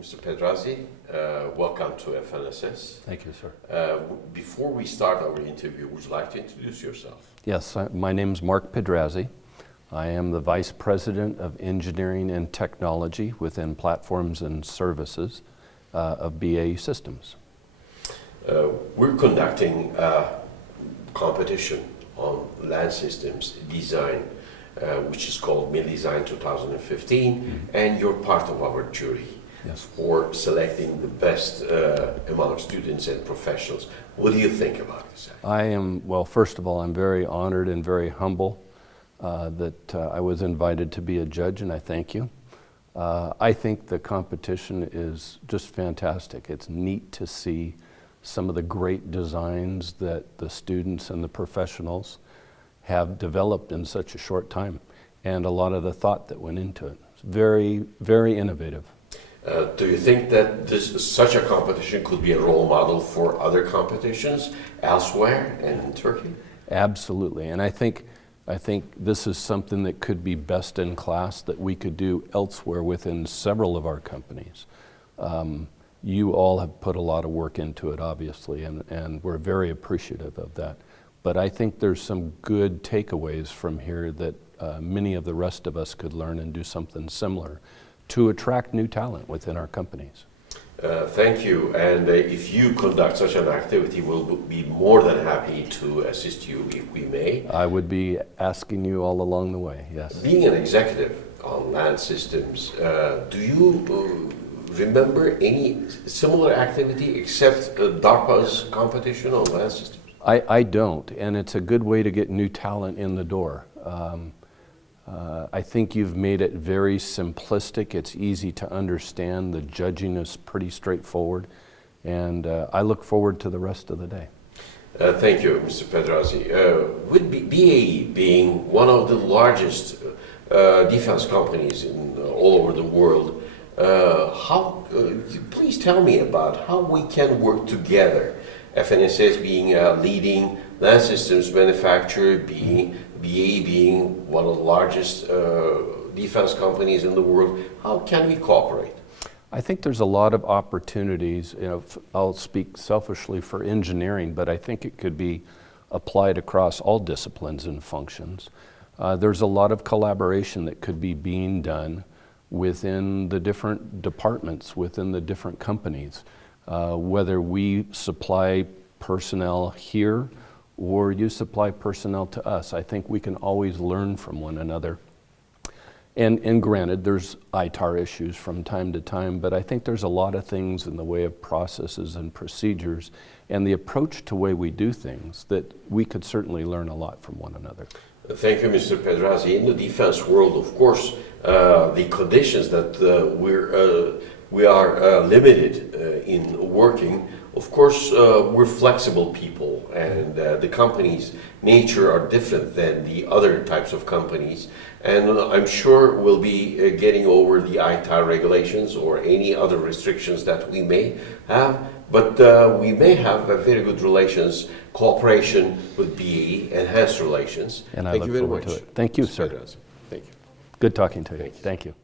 Mr. Pedrazzi, welcome to Fnss. Thank you, sir. Before we start our interview, would you like to introduce yourself? Yes, my name is Mark Pedrazzi. I am the Vice President of Engineering and Technology within Platforms and Services of BAE Systems. We're conducting a competition on land systems design, which is called MILDESIGN2015, and you're part of our jury. Yes. For selecting the best among students and professionals. What do you think about this? I am, well, first of all, I'm very honored and very humble that I was invited to be a judge, and I thank you. I think the competition is just fantastic. It's neat to see some of the great designs that the students and the professionals have developed in such a short time, and a lot of the thought that went into it. It's very, very innovative. Do you think that such a competition could be a role model for other competitions elsewhere and in Turkey? Absolutely, and I think this is something that could be best in class that we could do elsewhere within several of our companies. You all have put a lot of work into it, obviously, and we're very appreciative of that. But I think there's some good takeaways from here that many of the rest of us could learn and do something similar to attract new talent within our companies. Thank you, and if you conduct such an activity, we'll be more than happy to assist you if we may. I would be asking you all along the way, yes. Being an executive on land systems, do you remember any similar activity except DARPA's competition on land systems? I don't, and it's a good way to get new talent in the door. I think you've made it very simplistic. It's easy to understand. The judging is pretty straightforward, and I look forward to the rest of the day. Thank you, Mr. Pedrazzi. With BAE being one of the largest defense companies all over the world, please tell me about how we can work together. Fnss being a leading land systems manufacturer, BAE being one of the largest defense companies in the world, how can we cooperate? I think there's a lot of opportunities. You know, I'll speak selfishly for engineering, but I think it could be applied across all disciplines and functions. There's a lot of collaboration that could be being done within the different departments, within the different companies. Whether we supply personnel here or you supply personnel to us, I think we can always learn from one another. And granted, there's ITAR issues from time to time, but I think there's a lot of things in the way of processes and procedures and the approach to way we do things that we could certainly learn a lot from one another. Thank you, Mr. Pedrazzi. In the defense world, of course, the conditions that we are limited in working, of course, we're flexible people, and the company's nature are different than the other types of companies. And I'm sure we'll be getting over the ITAR regulations or any other restrictions that we may have. But we may have a very good relations, cooperation with BAE, enhanced relations. And I look forward to it. Thank you, sir. Thank you. Good talking to you. Thank you.